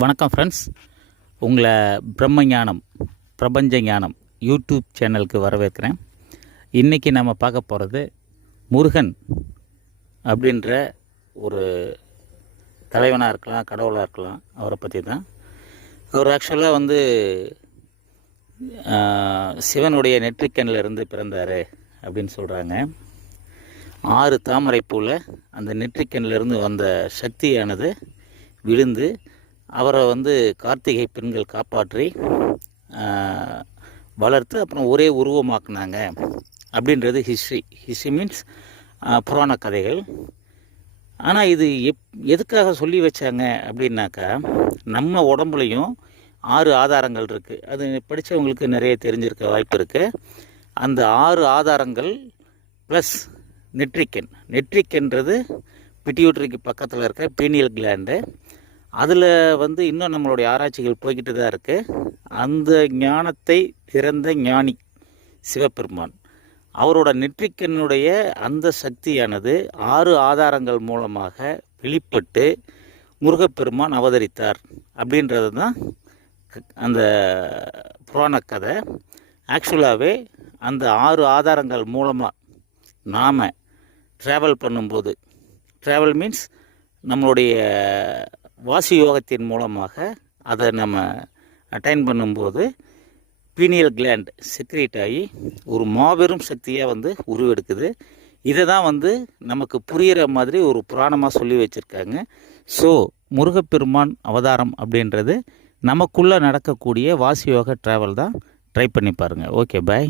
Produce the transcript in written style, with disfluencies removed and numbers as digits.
வணக்கம் ஃப்ரெண்ட்ஸ், உங்களை பிரம்மஞானம் பிரபஞ்ச ஞானம் யூடியூப் சேனலுக்கு வரவேற்கிறேன். இன்றைக்கி நம்ம பார்க்க போகிறது முருகன் அப்படின்ற ஒரு தலைவனாக இருக்கலாம், கடவுளாக இருக்கலாம். அவரை பற்றி தான். அவர் ஆக்சுவலாக சிவனுடைய நெற்றிக்கண்ணில் இருந்து பிறந்தார் அப்படின்னு சொல்கிறாங்க. 6 தாமரைப்பூவில் அந்த நெற்றிக்கண்ணிலிருந்து வந்த சக்தியானது விழுந்து அவரை கார்த்திகை பெண்கள் காப்பாற்றி வளர்த்து அப்புறம் ஒரே உருவமாக்குனாங்க அப்படின்றது ஹிஸ்ட்ரி மீன்ஸ் புராண கதைகள். ஆனால் இது எதுக்காக சொல்லி வச்சாங்க அப்படின்னாக்கா, நம்ம உடம்புலையும் 6 ஆதாரங்கள் இருக்குது. அது படித்தவங்களுக்கு நிறைய தெரிஞ்சிருக்க வாய்ப்பு இருக்குது. அந்த 6 ஆதாரங்கள் ப்ளஸ் நெட்ரிக்கன்றது பிட்யூட்டரிக்கு பக்கத்தில் இருக்க பீனியல் கிளாண்டு. அதில் இன்னும் நம்மளுடைய ஆராய்ச்சிகள் போய்கிட்டு தான் இருக்குது. அந்த ஞானத்தை திறந்த ஞானி சிவபெருமான், அவரோட நெற்றிக்கண்ணுடைய அந்த சக்தியானது 6 ஆதாரங்கள் மூலமாக வெளிப்பட்டு முருகப்பெருமான் அவதரித்தார் அப்படின்றது தான் அந்த புராணக்கதை. ஆக்சுவலாகவே அந்த 6 ஆதாரங்கள் மூலமாக நாம் ட்ராவல் பண்ணும்போது, ட்ராவல் மீன்ஸ் நம்மளுடைய வாசி யோகத்தின் மூலமாக அதை நம்ம அட்டைன் பீனியல் கிளாண்ட் செக்ரேட் ஆகி ஒரு மாபெரும் சக்தியாக உருவெடுக்குது. இதை தான் நமக்கு புரிகிற மாதிரி ஒரு புராணமாக சொல்லி வச்சுருக்காங்க. ஸோ முருகப்பெருமான் அவதாரம் அப்படின்றது நமக்குள்ளே நடக்கக்கூடிய வாசி யோக ட்ராவல் தான். ட்ரை பண்ணி பாருங்கள். ஓகே, பாய்.